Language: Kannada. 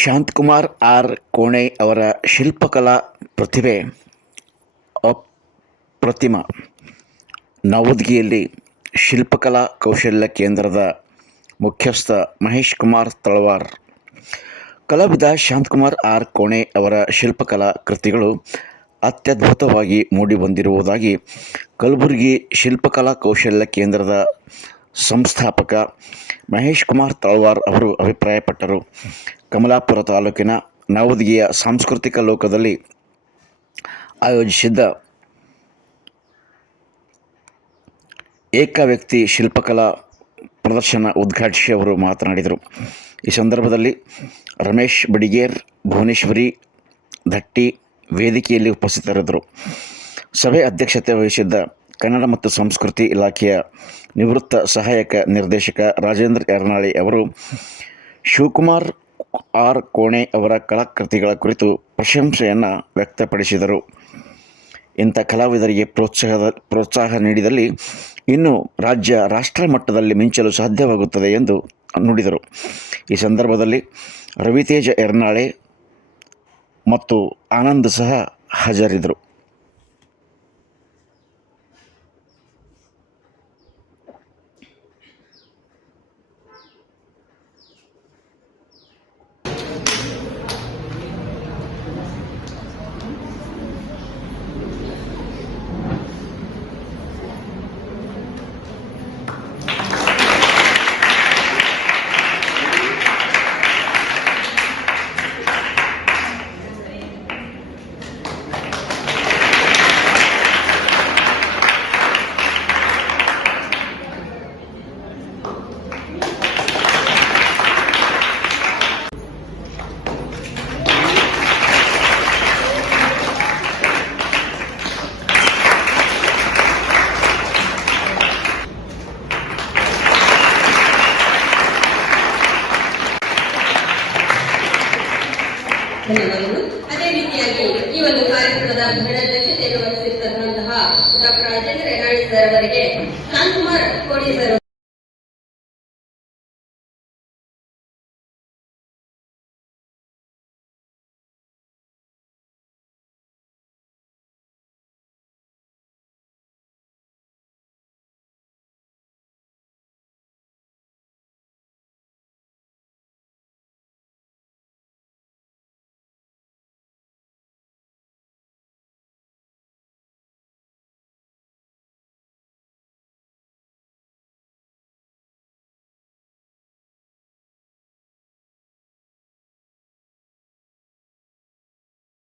ಶಾಂತಕುಮಾರ್ ಆರ್ ಕೋಣೆ ಅವರ ಶಿಲ್ಪಕಲಾ ಪ್ರತಿಭೆ ಅಪ್ರತಿಮ. ನವದಗಿಯಲ್ಲಿ ಶಿಲ್ಪಕಲಾ ಕೌಶಲ್ಯ ಕೇಂದ್ರದ ಮುಖ್ಯಸ್ಥ ಮಹೇಶ್ ಕುಮಾರ್ ತಳವಾರ್. ಕಲಾವಿದ ಶಾಂತಕುಮಾರ್ ಆರ್ ಕೋಣೆ ಅವರ ಶಿಲ್ಪಕಲಾ ಕೃತಿಗಳು ಅತ್ಯದ್ಭುತವಾಗಿ ಮೂಡಿಬಂದಿರುವುದಾಗಿ ಕಲಬುರಗಿ ಶಿಲ್ಪಕಲಾ ಕೌಶಲ್ಯ ಕೇಂದ್ರದ ಸಂಸ್ಥಾಪಕ ಮಹೇಶ್ ಕುಮಾರ್ ತಳವಾರ್ ಅವರು ಅಭಿಪ್ರಾಯಪಟ್ಟರು. ಕಮಲಾಪುರ ತಾಲೂಕಿನ ನವದಗಿಯ ಸಾಂಸ್ಕೃತಿಕ ಲೋಕದಲ್ಲಿ ಆಯೋಜಿಸಿದ್ದ ಏಕವ್ಯಕ್ತಿ ಶಿಲ್ಪಕಲಾ ಪ್ರದರ್ಶನ ಉದ್ಘಾಟಿಸಿ ಅವರು ಮಾತನಾಡಿದರು. ಈ ಸಂದರ್ಭದಲ್ಲಿ ರಮೇಶ್ ಬಡಿಗೇರ್, ಭುವನೇಶ್ವರಿ ದಟ್ಟಿ ವೇದಿಕೆಯಲ್ಲಿ ಉಪಸ್ಥಿತರಿದ್ದರು. ಸಭೆ ಅಧ್ಯಕ್ಷತೆ ವಹಿಸಿದ್ದ ಕನ್ನಡ ಮತ್ತು ಸಂಸ್ಕೃತಿ ಇಲಾಖೆಯ ನಿವೃತ್ತ ಸಹಾಯಕ ನಿರ್ದೇಶಕ ರಾಜೇಂದ್ರ ಯರ್ನಾಳಿ ಅವರು ಶಿವಕುಮಾರ್ ಆರ್ ಕೋಣೆ ಅವರ ಕಲಾಕೃತಿಗಳ ಕುರಿತು ಪ್ರಶಂಸೆಯನ್ನು ವ್ಯಕ್ತಪಡಿಸಿದರು. ಇಂಥ ಕಲಾವಿದರಿಗೆ ಪ್ರೋತ್ಸಾಹ ನೀಡಿದಲ್ಲಿ ಇನ್ನೂ ರಾಷ್ಟ್ರ ಮಟ್ಟದಲ್ಲಿ ಮಿಂಚಲು ಸಾಧ್ಯವಾಗುತ್ತದೆ ಎಂದು ನುಡಿದರು. ಈ ಸಂದರ್ಭದಲ್ಲಿ ರವಿತೇಜ ಯರ್ನಾಳೆ ಮತ್ತು ಆನಂದ್ ಸಹ ಹಾಜರಿದ್ದರು. ಧನ್ಯವಾದಗಳು. ಅದೇ ರೀತಿಯಾಗಿ ಈ ಒಂದು ಕಾರ್ಯಕ್ರಮದ ಅಧ್ಯಕ್ಷತೆಯನ್ನು ವಹಿಸಿರ್ತಕ್ಕಂತಹ ಡಾಕ್ಟರ್ ರಾಜೇಂದ್ರ ಯರ್ನಾಳಿ ಸರ್ ಅವರಿಗೆ ಶಾಂತಕುಮಾರ್ ಕೋಣೆ ಸರ್